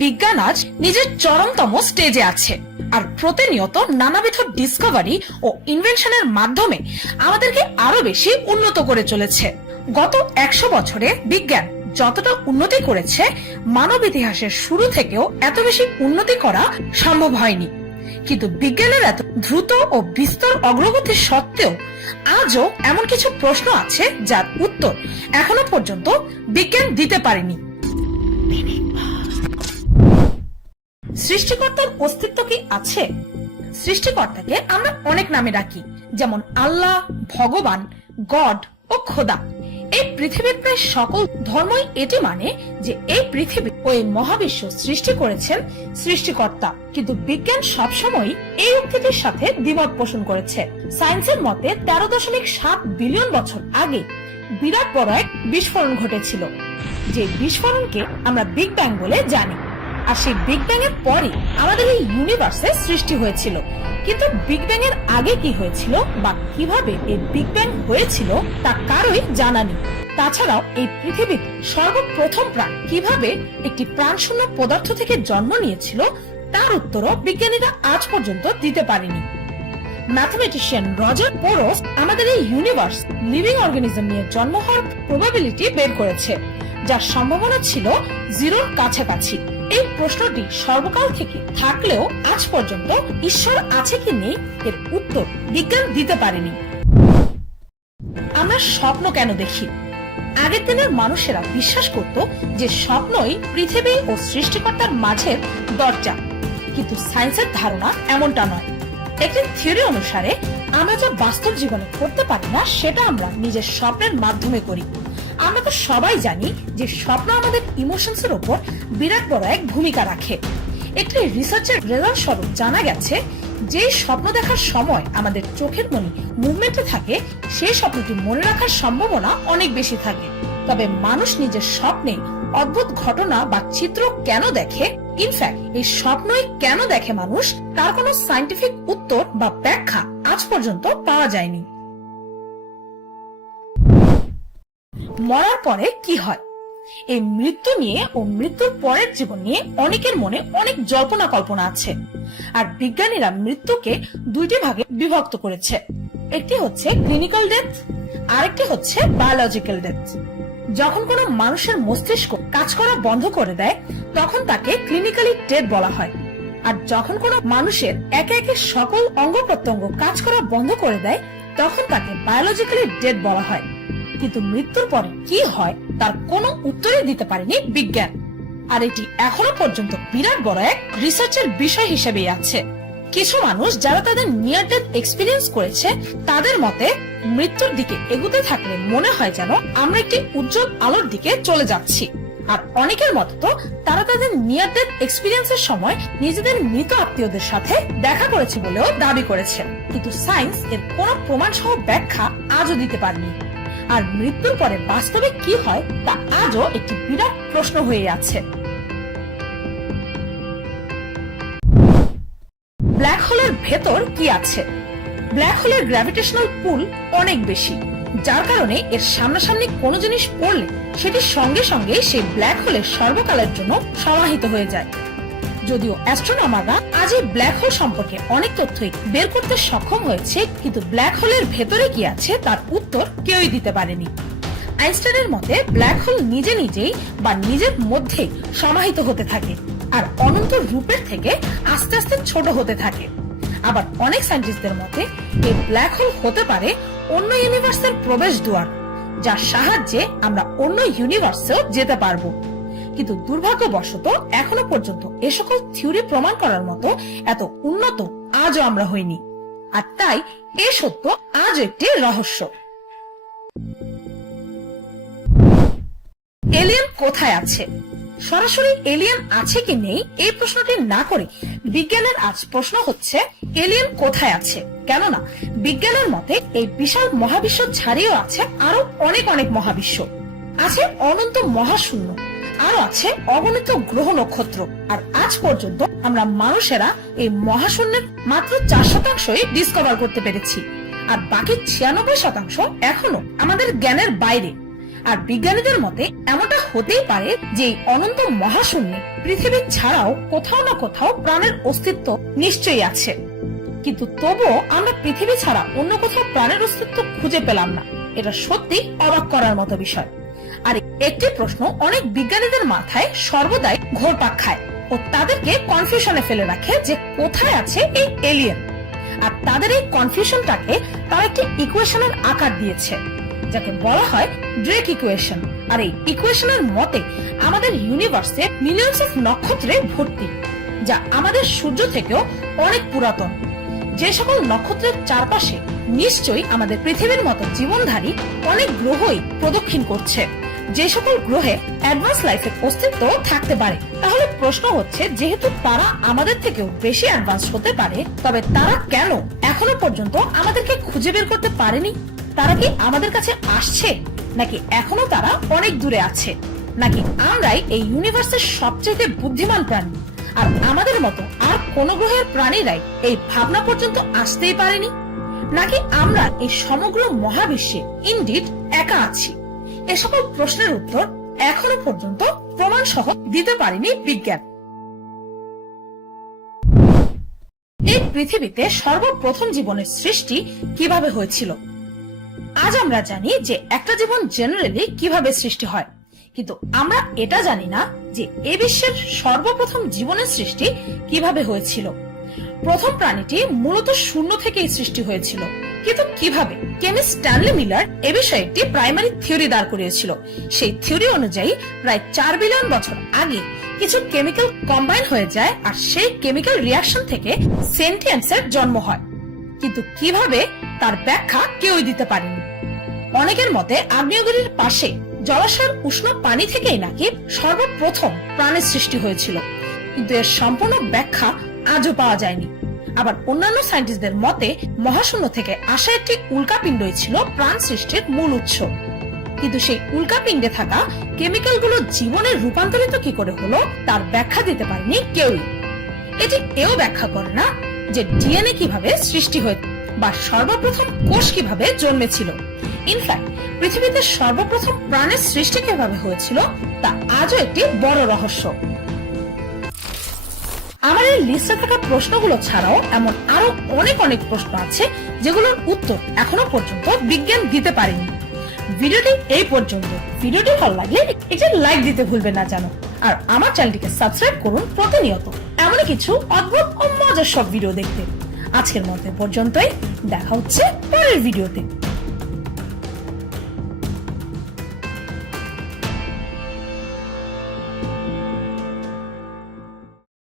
বিজ্ঞান আজ নিজের চরমতম স্টেজে আছে, আর প্রতিনিয়ত নানাবিধ ডিসকভারি ও ইনভেনশনের মাধ্যমে আমাদেরকে আরো বেশি উন্নত করে চলেছে। গত 100 বছরে বিজ্ঞান যতটা উন্নতি করেছে, মানব ইতিহাসের শুরু থেকেও এত বেশি উন্নতি করা সম্ভব হয়নি। কিন্তু বিজ্ঞানের এত দ্রুত ও বিস্তর অগ্রগতি সত্ত্বেও আজও এমন কিছু প্রশ্ন আছে যার উত্তর এখনো পর্যন্ত বিজ্ঞান দিতে পারেনি। সৃষ্টিকর্তার অস্তিত্ব কি আছে? সৃষ্টিকর্তাকে আমরা অনেক নামে ডাকি, যেমন আল্লাহ, ভগবান, গড ও খোদা। এই পৃথিবীর প্রায় সকল ধর্মই এটি মানে যে এই পৃথিবী ও এই মহাবিশ্ব সৃষ্টি করেছেন সৃষ্টিকর্তা। কিন্তু বিজ্ঞান সবসময় এই উক্তিটির সাথে দ্বিমত পোষণ করেছে। সায়েন্সের মতে 13.7 বিলিয়ন বছর আগে বিরাট বড় এক বিস্ফোরণ ঘটেছিল, যে বিস্ফোরণকে আমরা বিগ ব্যাং বলে জানি। আর সেই বিগ ব্যাং এর পরে আমাদের এই ইউনিভার্সের সৃষ্টি হয়েছিল। কিন্তু বিগ ব্যাং এর আগে কি হয়েছিল বা কিভাবে এই বিগ ব্যাং হয়েছিল তা কারোই জানা নেই। তাছাড়াও এই পৃথিবীর সর্বপ্রথম প্রাণ কিভাবে একটি প্রাণশূন্য পদার্থ থেকে জন্ম নিয়েছিল তার উত্তরও বিজ্ঞানীরা আজ পর্যন্ত দিতে পারেনি। ম্যাথমেটিশিয়ান রজার পোরস আমাদের এই ইউনিভার্স লিভিং অর্গানিজম নিয়ে জন্ম হওয়ার প্রবাবিলিটি বের করেছে, যার সম্ভাবনা ছিল 0-র কাছাকাছি। এই প্রশ্নটি সর্বকাল থেকে থাকলেও আজ পর্যন্ত ঈশ্বর আছে কি নেই এর উত্তর বিজ্ঞান দিতে পারেনি। আমরা স্বপ্ন কেন দেখি? আগের দিনের মানুষেরা বিশ্বাস করত যে স্বপ্নই পৃথিবী ও সৃষ্টিকর্তার মাঝের দরজা, কিন্তু সায়েন্সের ধারণা এমনটা নয়। একটি থিওরি অনুসারে আমরা যা বাস্তব জীবনে করতে পারি না সেটা আমরা নিজের স্বপ্নের মাধ্যমে করি। আমরা তো সবাই জানি যে স্বপ্ন আমাদের ইমোশনস এর উপর বিরাট বড় এক ভূমিকা রাখে। একটি রিসার্চের রেজাল্ট স্বরূপ জানা গেছে যে স্বপ্ন দেখার সময় আমাদের চোখের মনি মুভমেন্টে থাকে, সেই স্বপ্নটি মনে রাখার সম্ভাবনা অনেক বেশি থাকে। তবে মানুষ নিজের স্বপ্নে অদ্ভুত ঘটনা বা চিত্র কেন দেখে, ইনফ্যাক্ট এই স্বপ্নই কেন দেখে মানুষ, তার কোনো সায়েন্টিফিক উত্তর বা ব্যাখ্যা আজ পর্যন্ত পাওয়া যায়নি। মরার পরে কি হয়? এই মৃত্যু নিয়ে ও মৃত্যুর পরের জীবন নিয়ে অনেকের মনে অনেক জল্পনা কল্পনা আছে। আর বিজ্ঞানীরা মৃত্যুকে দুইটি ভাগে বিভক্ত করেছে। একটি হচ্ছে ক্লিনিক্যাল ডেথ, আরেকটি হচ্ছে বায়োলজিক্যাল ডেথ। যখন কোনো মানুষের মস্তিষ্ক কাজ করা বন্ধ করে দেয় তখন তাকে ক্লিনিক্যালি ডেড বলা হয়। আর যখন কোনো মানুষের একে একে সকল অঙ্গ প্রত্যঙ্গ কাজ করা বন্ধ করে দেয় তখন তাকে বায়োলজিক্যালি ডেড বলা হয়। কিন্তু মৃত্যুর পরে কি হয় তার কোনো উত্তরই দিতে পারেনি বিজ্ঞান। আর এটি এখনো পর্যন্ত বিরাট বড় এক রিসার্চের বিষয় হিসেবেই আছে। কিছু মানুষ যারা তাদের নিয়ার ডেথ এক্সপিরিয়েন্স করেছে তাদের মতে মৃত্যুর দিকে এগুতে থাকলে মনে হয় যেন আমরা একটি উজ্জ্বল আলোর দিকে চলে যাচ্ছি। আর অনেকের মত তো তারা তাদের নিয়ার ডেথ এক্সপিরিয়েন্সের সময় নিজেদের মৃত আত্মীয়দের সাথে দেখা করেছে বলেও দাবি করেছে। কিন্তু সায়েন্স এর কোনো প্রমাণ সহ ব্যাখ্যা আজও দিতে পারেনি। আর মৃত্যুর পরে বাস্তবে কি হয় তা আজও একটি বিরাট প্রশ্ন হয়ে আছে। ব্ল্যাক হোলের ভেতর কি আছে? ব্ল্যাক হোলের গ্র্যাভিটেশনাল পুল অনেক বেশি, যার কারণে এর সামনাসামনি কোনো জিনিস পড়লে সেটি সঙ্গে সঙ্গে সেই ব্ল্যাক হোলের সর্বকালের জন্য সমাহিত হয়ে যায়। যদিও অ্যাস্ট্রোনমাররা আজ এই ব্ল্যাক হোল সম্পর্কে অনেক তথ্যই বের করতে সক্ষম হয়েছে, কিন্তু ব্ল্যাক হোলের ভেতরে কি আছে তার উত্তর কেউই দিতে পারেনি। আইনস্টাইনের মতে ব্ল্যাক হোল নিজে নিজেই বা নিজের মধ্যেই সমাহিত হতে থাকে আর অনন্ত রূপের থেকে আস্তে আস্তে ছোট হতে থাকে। আবার অনেক সায়েন্টিস্টদের মতে এই ব্ল্যাক হোল হতে পারে অন্য ইউনিভার্সের প্রবেশ দ্বার, যার সাহায্যে আমরা অন্য ইউনিভার্সেও যেতে পারবো। কিন্তু দুর্ভাগ্যবশত এখনো পর্যন্ত এ সকল থিওরি প্রমাণ করার মতো এত উন্নত আজও আমরা হইনি। আর তাই এ সত্য আজও একটি রহস্য। এলিয়েন কোথায় আছে? সরাসরি এলিয়েন আছে কি নেই এই প্রশ্নটি না করে বিজ্ঞানের আজ প্রশ্ন হচ্ছে এলিয়েন কোথায় আছে। কেননা বিজ্ঞানের মতে এই বিশাল মহাবিশ্ব ছাড়িয়েও আছে আরো অনেক অনেক মহাবিশ্ব, আছে অনন্ত মহাশূন্য, আরো আছে অগণিত গ্রহ নক্ষত্র। আর আজ পর্যন্ত আমরা মানুষেরা এই মহাশূন্যের মাত্র 4% ডিসকভার করতে পেরেছি, আর বাকি 96% এখনো আমাদের জ্ঞানের বাইরে। আর বিজ্ঞানীদের মতে এমনটা হতেই পারে যে এই অনন্ত মহাশূন্যে পৃথিবী ছাড়াও কোথাও না কোথাও প্রাণের অস্তিত্ব নিশ্চয়ই আছে, কিন্তু তবুও আমরা পৃথিবী ছাড়া অন্য কোথাও প্রাণের অস্তিত্ব খুঁজে পেলাম না। এটা সত্যি অবাক করার মতো বিষয়। আর একটি প্রশ্ন অনেক বিজ্ঞানীদের মাথায় সর্বদাই ঘুরপাক খায় ও তাদেরকে কনফিউশনে ফেলে রাখে যে কোথায় আছে এই এলিয়েন। আর তাদের এই কনফিউশনটাকে তারা একটি ইকুয়েশনের আকার দিয়েছে, যাকে বলা হয় ড্রেক ইকুয়েশন। আর এই ইকুয়েশনের মতে আমাদের ইউনিভার্সে মিলিয়নস অফ নক্ষত্রে ভর্তি, যা আমাদের সূর্য থেকেও অনেক পুরাতন। যে সকল নক্ষত্রের চারপাশে নিশ্চয়ই আমাদের পৃথিবীর মতো জীবনধারী অনেক গ্রহই প্রদক্ষিণ করছে, যে সকল গ্রহে অ্যাডভান্স লাইফের অস্তিত্ব থাকতে পারে। তাহলে প্রশ্ন হচ্ছে, যেহেতু তারা আমাদের থেকেও বেশি অ্যাডভান্স হতে পারে, তবে তারা কেন এখনো পর্যন্ত আমাদেরকে খুঁজে বের করতে পারেনি? তারা কি আমাদের কাছে আসছে, নাকি এখনো তারা অনেক দূরে আছে? নাকি আমরাই এই ইউনিভার্সের সবচেয়ে বুদ্ধিমান প্রাণী, আর আমাদের মতো আর কোন গ্রহের প্রাণীরাই এই ভাবনা পর্যন্ত আসতেই পারেনি? নাকি আমরা এই সমগ্র মহাবিশ্বে ইনডিড একা আছি? এ সকল প্রশ্নের উত্তর এখনো পর্যন্ত প্রমাণ সহ দিতে পারেনি বিজ্ঞান। এই পৃথিবীতে সর্বপ্রথম জীবনের সৃষ্টি কিভাবে হয়েছিল? আজ আমরা জানি যে একটা জীবন জেনারেলি কিভাবে সৃষ্টি হয়, কিন্তু আমরা এটা জানি না যে এ বিশ্বের সর্বপ্রথম জীবনের সৃষ্টি কিভাবে হয়েছিল। প্রথম প্রাণীটি মূলত শূন্য থেকেই সৃষ্টি হয়েছিল, কিন্তু কিভাবে? কেমিস্ট স্ট্যানলি মিলার এ বিষয়ে একটি প্রাইমারি থিওরি দাঁড় করিয়েছিল। সেই থিওরি অনুযায়ী প্রায় 4 বিলিয়ন বছর আগে কিছু কেমিক্যাল কম্বাইন হয়ে যায়, আর সেই কেমিক্যাল রিয়াকশন থেকে সেন্টিয়েন্সের জন্ম হয়। কিন্তু কিভাবে তার ব্যাখ্যা কেউই দিতে পারেনি। অনেকের মতে আগ্নেয়গিরির পাশে জলাশয়ের উষ্ণ পানি থেকেই নাকি সর্বপ্রথম প্রাণের সৃষ্টি হয়েছিল, কিন্তু এর সম্পূর্ণ ব্যাখ্যা আজও পাওয়া যায়নি। আবার অন্যান্য সায়েন্টিস্টদের মতে মহাশূন্য থেকে আসা একটি উল্কাপিণ্ডই ছিল প্রাণ সৃষ্টির মূল উৎস, কিন্তু সেই উল্কাপিণ্ডে থাকা কেমিক্যালগুলো জীবনে রূপান্তরিত কি করে হলো তার ব্যাখ্যা দিতে পারেনি কেউই। এটি এও ব্যাখ্যা করে না যে ডিএনএ কিভাবে সৃষ্টি হয়েছে বা সর্বপ্রথম কোষ কিভাবে জন্মেছিল। ইনফ্যাক্ট পৃথিবীতে সর্বপ্রথম প্রাণের সৃষ্টি কিভাবে হয়েছিল তা আজও একটি বড় রহস্য। আমার এই লিস্টে থাকা প্রশ্নগুলো ছাড়াও এমন আরো অনেক প্রশ্ন আছে যেগুলোর উত্তর এখনো পর্যন্ত বিজ্ঞান দিতে পারেনি। ভিডিওটি এই পর্যন্ত। ভিডিওটি ভালো লাগলে একটি লাইক দিতে ভুলবেন না জানো, আর আমার চ্যানেলটিকে সাবস্ক্রাইব করুন প্রতিনিয়ত এমন কিছু অদ্ভুত ও মজার সব ভিডিও দেখতে। আজকের মতো পর্যন্তই, দেখা হচ্ছে পরের ভিডিওতে।